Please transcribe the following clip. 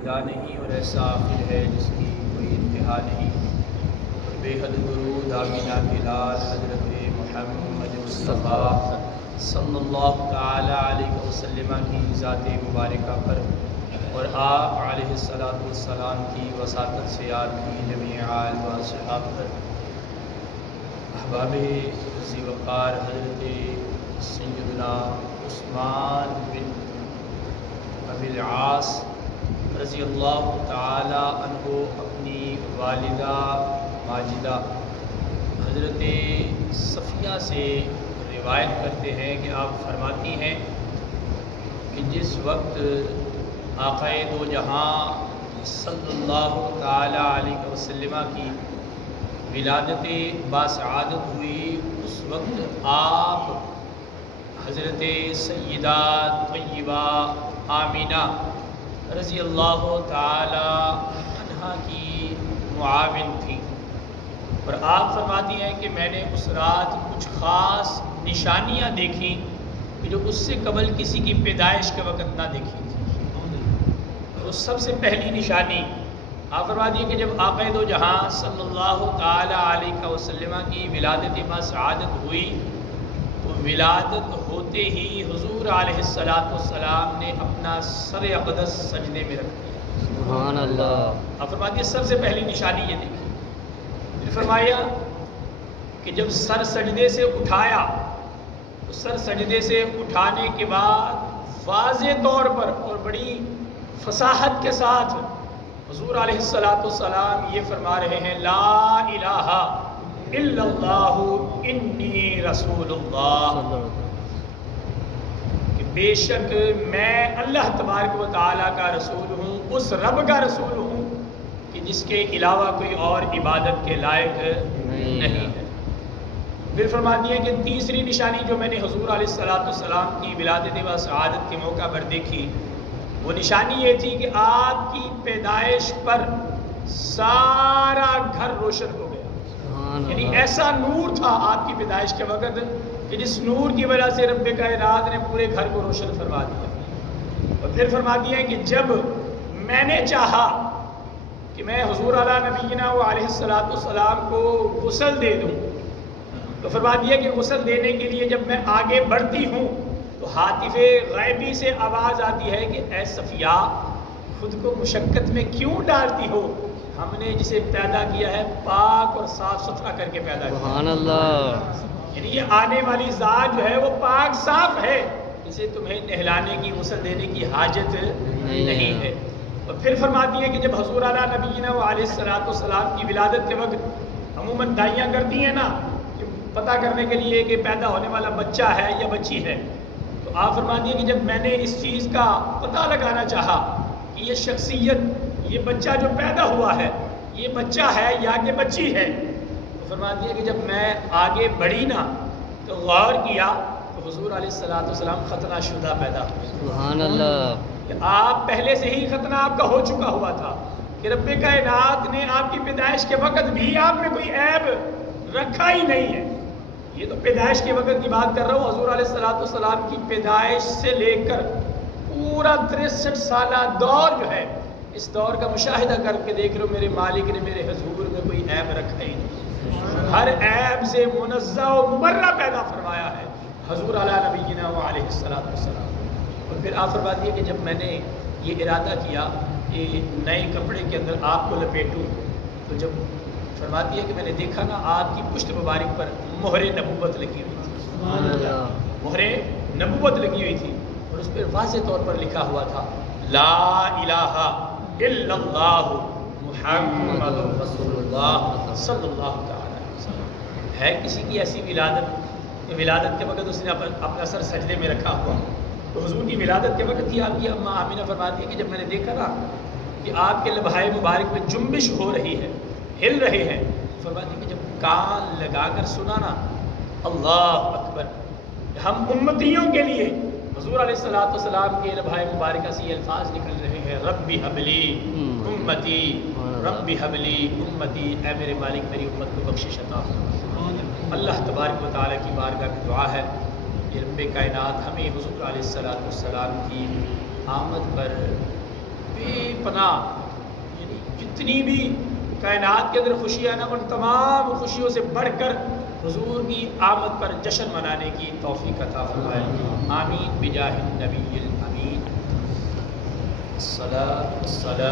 ابتدا نہیں اور ایسا آخر ہے جس کی کوئی انتہا نہیں۔ بے حد درود آمینہ کے لال حضرت محمد مصطفیٰ صلی اللہ تعالی علیہ وسلم کی ذات مبارکہ پر اور آپ علیہ السلام کی وساطت سے یاد کی جمیع آل و صحاب پر، احباب ذی وقار حضرت سیدنا عثمان بن ابی العاص رضی اللہ تعالی عنہ اپنی والدہ ماجدہ حضرت صفیہ سے روایت کرتے ہیں کہ آپ فرماتی ہیں کہ جس وقت آقا دو جہاں صلی اللہ تعالی علیہ وسلم کی ولادت باسعادت ہوئی، اس وقت آپ حضرت سیدہ طیبہ آمینہ رضی اللہ تعالی عنہا کی معاون تھی، اور آپ فرماتی ہیں کہ میں نے اس رات کچھ خاص نشانیاں دیکھیں کہ جو اس سے قبل کسی کی پیدائش کے وقت نہ دیکھی تھی۔ اور سب سے پہلی نشانی آپ فرماتی ہیں کہ جب آقا دو جہاں صلی اللہ تعالی علیہ وسلم کی ولادت باسعادت ہوئی تو ولادت ہوتے ہی حضور علیہ السلام نے اپنا سر اقدس سجدے میں رکھ دیا۔ سبحان اللہ۔ آپ فرماتی ہیں سب سے پہلی نشانی یہ دیکھی، پھر فرمایا کہ جب سر سجدے سے اٹھایا تو سر سجدے سے اٹھانے کے بعد واضح طور پر اور بڑی فصاحت کے ساتھ حضور علیہ السلام یہ فرما رہے ہیں، لا الہ الا اللہ انی رسول اللہ، کہ بے شک میں اللہ تبارک و تعالیٰ کا رسول ہوں، اس رب کا رسول ہوں کہ جس کے علاوہ کوئی اور عبادت کے لائق نہیں ہے۔ پھر فرماتی ہے کہ تیسری نشانی جو میں نے حضور علیہ السلام کی ولادت و سعادت کے موقع پر دیکھی، وہ نشانی یہ تھی کہ آپ کی پیدائش پر سارا گھر روشن ہو گیا، یعنی ایسا نور تھا آپ کی پیدائش کے وقت کہ جس نور کی وجہ سے رب کائنات نے پورے گھر کو روشن فرما دیا۔ اور پھر فرماتی ہے کہ جب میں نے چاہا کہ میں حضور علیہ نبینا و علیہ السلام کو غسل دے دوں تو فرماتی ہے کہ غسل دینے کے لیے جب میں آگے بڑھتی ہوں تو ہاتف غیبی سے آواز آتی ہے کہ اے صفیہ خود کو مشقت میں کیوں ڈالتی ہو، ہم نے جسے پیدا کیا ہے پاک اور صاف ستھرا کر کے پیدا کیا۔ سبحان اللہ۔ یعنی یہ آنے والی ذات جو ہے وہ پاک صاف ہے، اسے تمہیں نہلانے کی غسل دینے کی حاجت نہیں ہے۔ اور پھر فرماتی ہے کہ جب حضور علیہ نبینا و علیہ السلام کی ولادت کے وقت عموماً دائیاں کرتی ہیں نا کہ پتہ کرنے کے لیے کہ پیدا ہونے والا بچہ ہے یا بچی ہے، تو آپ فرماتی ہیں کہ جب میں نے اس چیز کا پتہ لگانا چاہا کہ یہ شخصیت، یہ بچہ جو پیدا ہوا ہے یہ بچہ ہے یا کہ بچی ہے، تو فرماتی ہے کہ جب میں آگے بڑھی نا تو غور کیا تو حضور علیہ السلام ختنہ شدہ پیدا ہوئے۔ سبحان اللہ۔ کہ آپ پہلے سے ہی ختنہ آپ کا ہو چکا ہوا تھا کہ رب کائنات نے آپ کی پیدائش کے وقت بھی آپ میں کوئی عیب رکھا ہی نہیں ہے۔ یہ تو پیدائش کے وقت کی بات کر رہا ہوں، حضور علیہ السلام کی پیدائش سے لے کر پورا 63 سالہ دور جو ہے، اس دور کا مشاہدہ کر کے دیکھ لو، میرے مالک نے میرے حضور میں کوئی عیب رکھا ہی نہیں، ہر عیب سے منزہ و مبرہ پیدا فرمایا ہے حضور علیہ نبینا و علیہ السلام۔ اور پھر آپ فرماتی ہے کہ جب میں نے یہ ارادہ کیا کہ نئے کپڑے کے اندر آپ کو لپیٹوں تو جب فرماتی ہے کہ میں نے دیکھا نا آپ کی پشت مبارک پر مہر نبوت لگی ہوئی تھی، مہر نبوت لگی ہوئی تھی، اور اس پر واضح طور پر لکھا ہوا تھا لا الہ الا اللہ محمد رسول اللہ صلی اللہ تعالی علیہ وسلم۔ ہے کسی کی ایسی ولادت کے وقت اس نے اپنا سر سجدے میں رکھا ہوا، تو حضور کی ولادت کے وقت ہی آپ کی اماں آمینہ فرماتی ہے کہ جب میں نے دیکھا نا کہ آپ کے لبھائے مبارک میں جنبش ہو رہی ہے، ہل رہے ہیں، فرماتی ہے کہ جب کان لگا کر سنا نا اللہ اکبر، ہم امتیوں کے لیے حضور علیہ السلام کے لبھائے مبارکہ سے یہ الفاظ نکل رہے ہیں، ربی حبلی امتی، ربی حبلی امتی، اے میرے مالک میری امت کو بخشش عطا فرما۔ اللہ تبارک و تعالیٰ کی بارگاہ میں دعا ہے کہ رب کائنات ہمیں حضور علیہ السلام کی آمد پر بے پناہ الحسنہ، یعنی جتنی بھی کائنات کے اندر خوشیاں نا، ان تمام خوشیوں سے بڑھ کر حضور کی آمد پر جشن منانے کی توفیق عطا فرمائے، آمین بجاہ النبی الامین، الصلاۃ والسلام